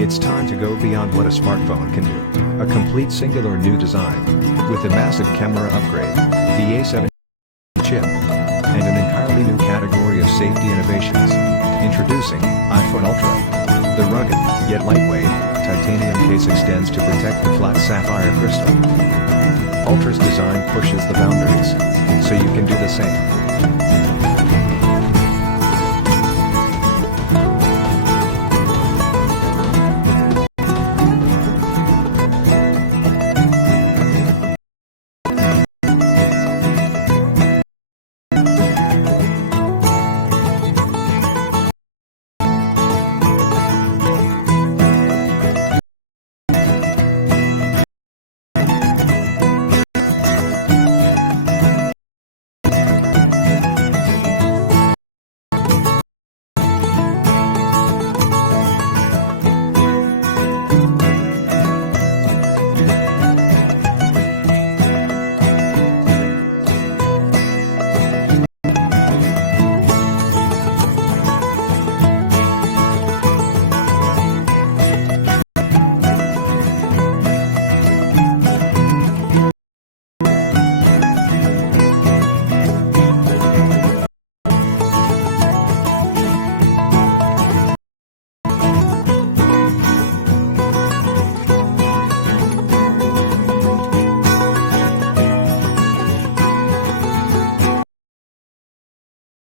It's time to go beyond what a smartphone can do. A complete singular new design. With a massive camera upgrade, the A7 chip, and an entirely new category of safety innovations. Introducing iPhone Ultra. The rugged, yet lightweight, titanium case extends to protect the flat sapphire crystal. Ultra's design pushes the boundaries, so you can do the same.